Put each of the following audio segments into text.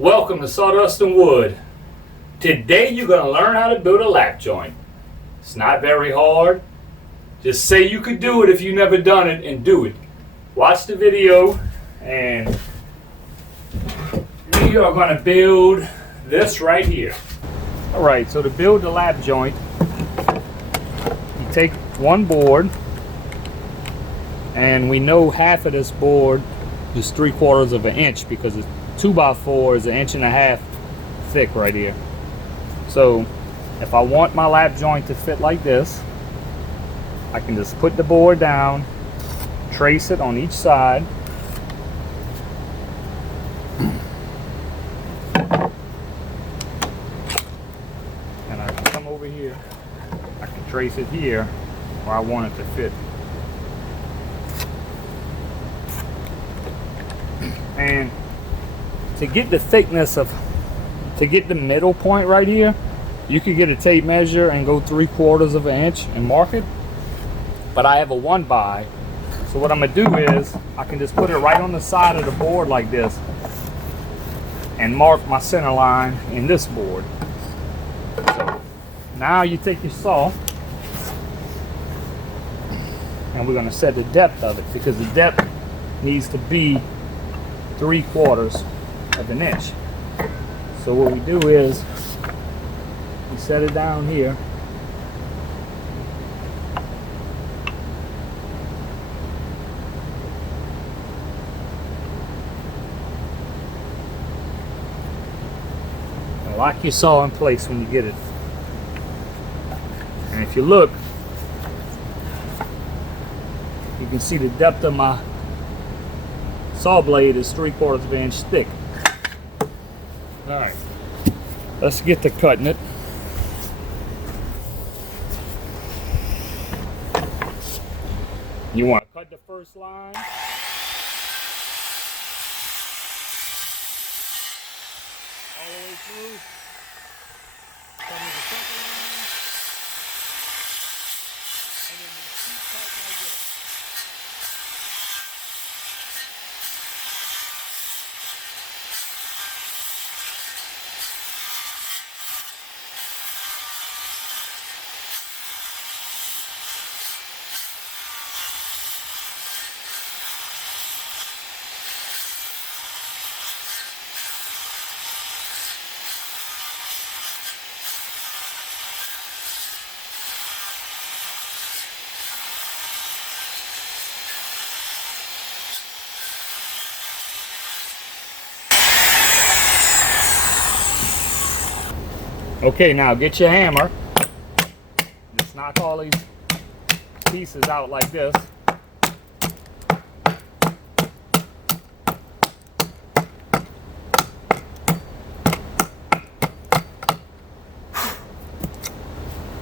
Welcome to Sawdust and Wood. Today you're going to learn how to build a lap joint. It's not very hard. Just say you could do it if you've never done it and do it. Watch the video and we are going to build this right here. Alright, so to build the lap joint, you take one board, and we know half of this board is 3/4 of an inch because it's 2x4 is 1.5 inches thick right here. So if I want my lap joint to fit like this, I can just put the board down, trace it on each side, and I can come over here, I can trace it here where I want it to fit. And to get the thickness to get the middle point right here, you could get a tape measure and go 3/4 of an inch and mark it. But I have a 1x. So what I'm gonna do is I can just put it right on the side of the board like this and mark my center line in this board. So now you take your saw and we're gonna set the depth of it because the depth needs to be 3/4 of an inch. So what we do is we set it down here. And lock your saw in place when you get it. And if you look, you can see the depth of my saw blade is 3/4 of an inch thick. Alright, let's get to cutting it. You want to cut the first line. All the way through. Come to the second line. And then you keep cutting like this. Okay, now get your hammer. Just knock all these pieces out like this.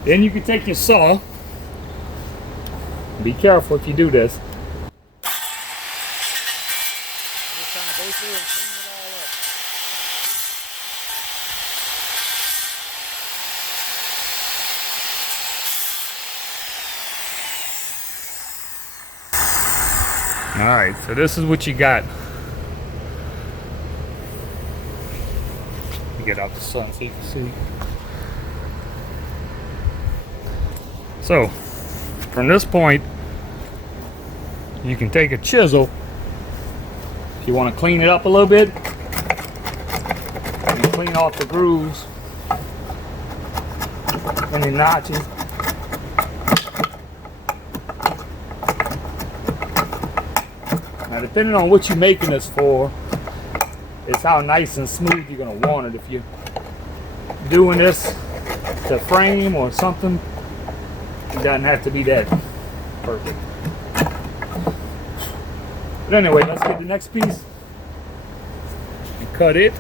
Then you can take your saw. Be careful if you do this. Just kind of go through and clean it all up. Alright, so this is what you got. Get out the sun so you can see. So, from this point, you can take a chisel. If you want to clean it up a little bit, and clean off the grooves and the notches. Now, depending on what you're making this for, is how nice and smooth you're going to want it. If you're doing this to frame or something, it doesn't have to be that perfect. But anyway, let's get the next piece and cut it.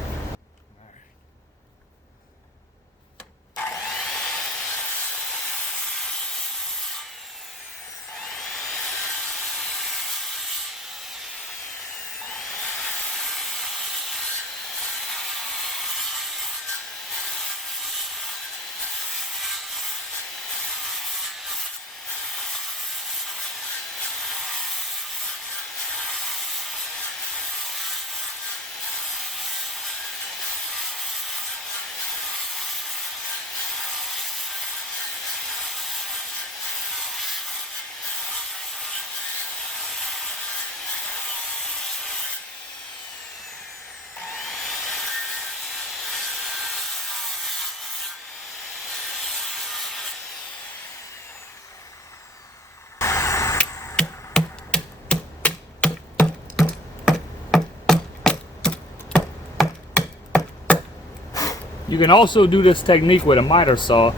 You can also do this technique with a miter saw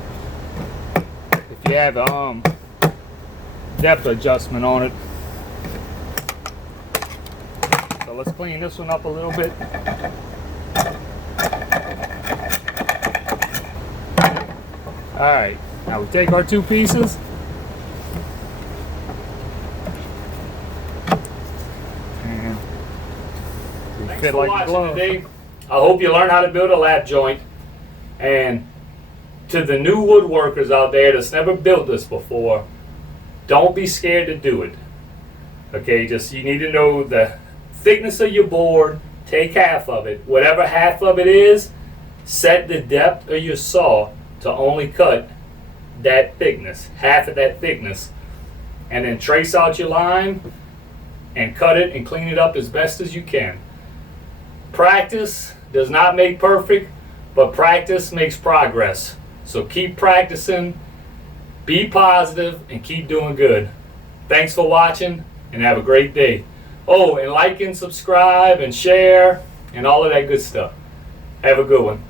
if you have depth adjustment on it. So let's clean this one up a little bit. Alright, now we take our two pieces. And we fit like a glove. Today. I hope you learned how to build a lap joint. And to the new woodworkers out there that's never built this before, don't be scared to do it. Okay, just you need to know the thickness of your board. Take half of it. Whatever half of it is, set the depth of your saw to only cut that thickness, half of that thickness, and then trace out your line and cut it and clean it up as best as you can. Practice does not make perfect, but practice makes progress. So keep practicing, be positive, and keep doing good. Thanks for watching, and have a great day. Oh, and like and subscribe and share and all of that good stuff. Have a good one.